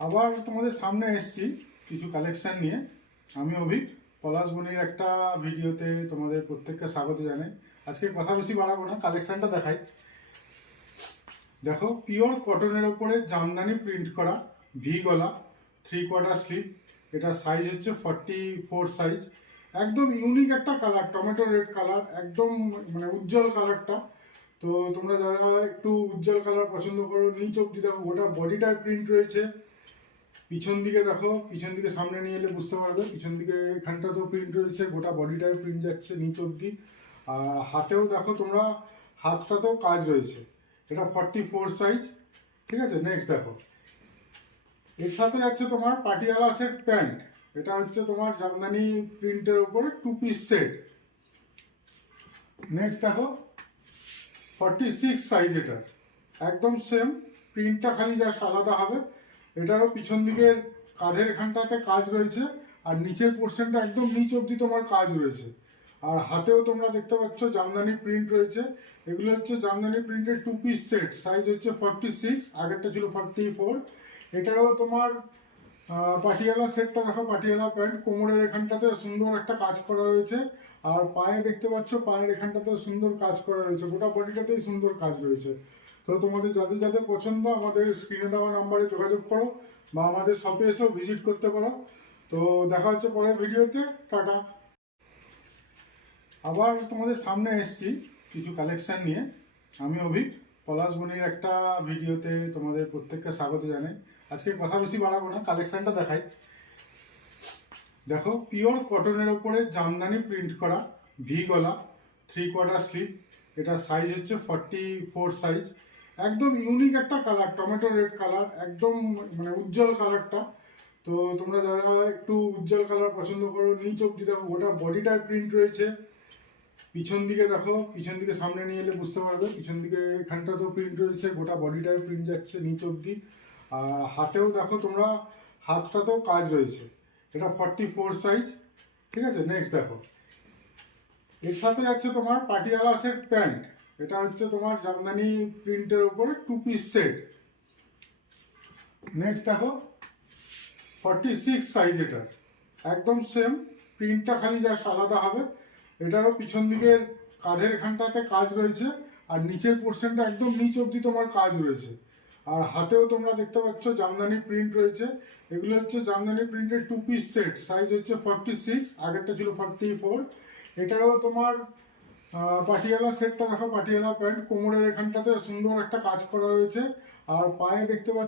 আবার তোমাদের সামনে এসেছি কিছু কালেকশন নিয়ে। আমি অভিক, পলাশবনির একটা ভিডিওতে তোমাদের প্রত্যেককে স্বাগত জানাই। আজকে কথা বেশি বাড়াবো না, কালেকশনটা দেখাই। দেখো, পিওর কটনের ওপরে জামদানি প্রিন্ট করা, ভি গলা, 3/4 স্লিভ। এটা সাইজ হচ্ছে 44 সাইজ। একদম ইউনিক একটা কালার, টমেটো রেড কালার, একদম মানে উজ্জ্বল কালারটা। তো তোমরা যারা একটু উজ্জ্বল কালার পছন্দ করো, নিচ অব্দি দেখো গোটা বডিটায় প্রিন্ট রয়েছে। পিছন দিকে দেখো, পিছন দিকে সামনে নিয়ে এলে বুঝতে পারবে। পিছন দিকে এখানটাতেও প্রিন্ট রয়েছে, গোটা বডিটায় প্রিন্ট যাচ্ছে নিচ অব্দি। আর হাতেও দেখো তোমরা, হাতটাতেও কাজ রয়েছে। এটা 44 সাইজ। ঠিক আছে, নেক্সট দেখো, এর সাথে যাচ্ছে তোমার পাটিয়ালা সেট প্যান্ট। এটা হচ্ছে তোমার জামদানি প্রিন্টের উপরে 2 পিস সেট। নেক্সট দেখো, 46 সাইজ। এটা একদম সেম, প্রিন্টটা খালি জাস্ট আলাদা হবে। এটারও পিছন দিকের কাঁধের এখানটাতে কাজ রয়েছে, আর নিচের পোর্শনটা একদম নিচ অবধি তোমার কাজ রয়েছে। আর হাতেও তোমরা দেখতে পাচ্ছ জামদানি প্রিন্ট রয়েছে। এগুলো হচ্ছে জামদানি প্রিন্টের 2 পিস সেট, সাইজ হচ্ছে 46, আগেরটা ছিল 44। এটারও তোমার পাটিয়ালা সেটটা দেখো, পাটিয়ালা প্যান্ট, কোমরের এখানটাতে সুন্দর একটা কাজ করা রয়েছে। আর পায়ে দেখতে পাচ্ছ, পায়ের এখানটাতে সুন্দর কাজ করা রয়েছে, গোটা বডিটাতেই সুন্দর কাজ রয়েছে। তো তোমাদের যাদের যাদের পছন্দ, আমাদের স্ক্রিনে দেওয়া নাম্বারে যোগাযোগ করো বা আমাদের শপে এসেও ভিজিট করতে পারো। তো দেখা হচ্ছে পরের ভিডিওতে। টাটা। আবার তোমাদের সামনে এসেছি কিছু কালেকশন নিয়ে। আমি অভিক, পলাশবনির একটা ভিডিওতে তোমাদের প্রত্যেককে স্বাগত জানাই। আজকে কথা বেশি বাড়াবো না, কালেকশনটা দেখাই। দেখো, পিওর কটনের ওপরে জামদানি প্রিন্ট করা, ভি গলা, 3/4 স্লিভ। এটা সাইজ হচ্ছে 44 সাইজ। একদম ইউনিক একটা কালার, টমেটো রেড কালার, একদম মানে উজ্জ্বল কালারটা। তো তোমরা যারা একটু উজ্জ্বল কালার পছন্দ করো, নিচ অব্দি দেখো গোটা বডিটায় প্রিন্ট রয়েছে। পিছন দিকে দেখো, পিছন দিকে সামনে নিয়ে এলে বুঝতে পারবে। পিছন দিকে এখানটাতেও প্রিন্ট রয়েছে, গোটা বডিটায় প্রিন্ট যাচ্ছে নিচ অব্দি। আর হাতেও দেখো তোমরা, হাতটাতেও কাজ রয়েছে। এটা 44 সাইজ। ঠিক আছে, নেক্সট দেখো, এর সাথে যাচ্ছে তোমার পাটিয়ালা সেট প্যান্ট। এটা হচ্ছে তোমার জামদানি প্রিন্টের উপরে 2 পিস সেট। নেক্সট দেখো, 46 সাইজ। এটা একদম সেম, প্রিন্টটা খালি জাস্ট আলাদা হবে। এটারও পিছন দিকের কাঁধের এখানটাতে কাজ রয়েছে, আর নিচের পোর্শনটা একদম নিচ অব্দি তোমার কাজ রয়েছে। আর হাতেও তোমরা দেখতে পাচ্ছ জামদানি প্রিন্ট রয়েছে। এগুলো হচ্ছে জামদানি প্রিন্টের 2 পিস সেট, সাইজ হচ্ছে 46, আগেরটা ছিল 44। এটারও তোমার পাটিয়ালা সেটটা দেখো, পাটিয়ালা প্যান্ট, কোমরের এখানটাতে সুন্দর একটা কাজ করা রয়েছে। আর পায়ে দেখতে পাচ্ছ